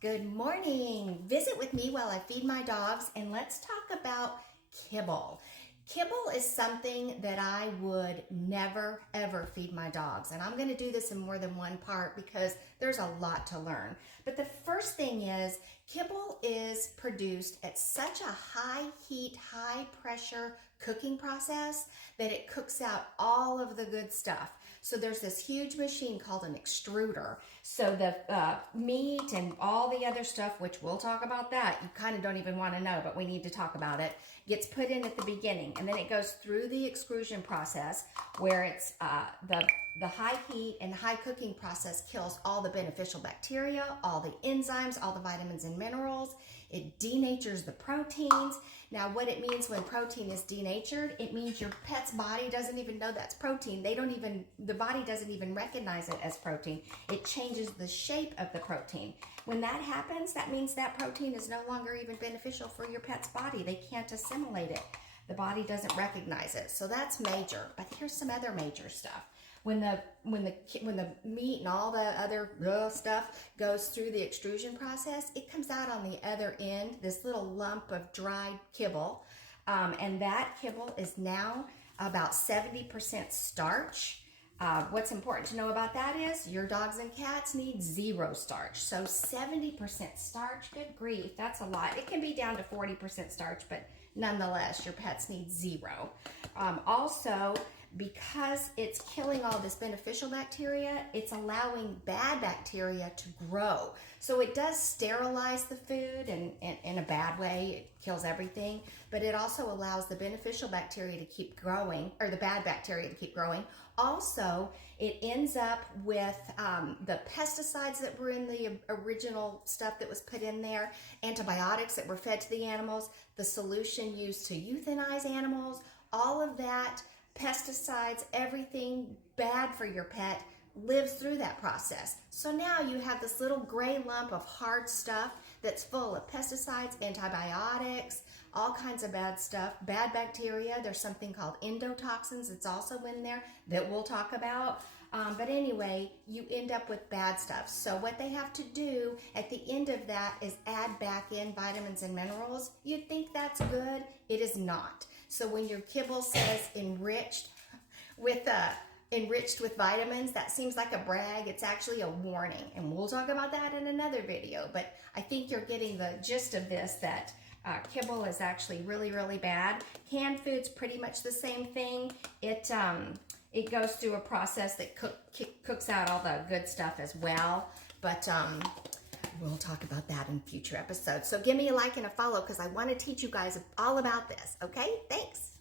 Good morning. Visit with me while I feed my dogs and let's talk about kibble. Kibble is something that I would never ever feed my dogs, and I'm going to do this in more than one part because there's a lot to learn. But the first thing is kibble is produced at such a high heat, high pressure cooking process that it cooks out all of the good stuff. So there's this huge machine called an extruder. So the meat and all the other stuff, which we'll talk about that, you kind of don't even want to know, but we need to talk about it, gets put in at the beginning. And then it goes through the extrusion process where it's the high heat and high cooking process kills all the beneficial bacteria, all the enzymes, all the vitamins and minerals. It denatures the proteins. Now, what it means when protein is denatured, it means your pet's body doesn't even know that's protein. The body doesn't even recognize it as protein. It changes the shape of the protein. When that happens, that means that protein is no longer even beneficial for your pet's body. They can't assimilate it. The body doesn't recognize it. So that's major. But here's some other major stuff. When the meat and all the other stuff goes through the extrusion process, it comes out on the other end, this little lump of dried kibble. And that kibble is now about 70% starch. What's important to know about that is your dogs and cats need zero starch. So 70% starch, good grief, that's a lot. It can be down to 40% starch, but nonetheless, your pets need zero. Also, because it's killing all this beneficial bacteria, it's allowing bad bacteria to grow. So it does sterilize the food and in a bad way, it kills everything, but it also allows the beneficial bacteria to keep growing, or the bad bacteria to keep growing. Also, it ends up with the pesticides that were in the original stuff that was put in there, antibiotics that were fed to the animals, the solution used to euthanize animals, all of that, pesticides, everything bad for your pet lives through that process. So now you have this little gray lump of hard stuff that's full of pesticides, antibiotics, all kinds of bad stuff, bad bacteria. There's something called endotoxins that's also in there that we'll talk about. But anyway, you end up with bad stuff. So what they have to do at the end of that is add back in vitamins and minerals. You'd think that's good. It is not. So when your kibble says enriched with vitamins, that seems like a brag. It's actually a warning. And we'll talk about that in another video. But I think you're getting the gist of this, that kibble is actually really, really bad. Canned food's pretty much the same thing. It goes through a process that cooks out all the good stuff as well. But we'll talk about that in future episodes. So give me a like and a follow because I want to teach you guys all about this. Okay? Thanks.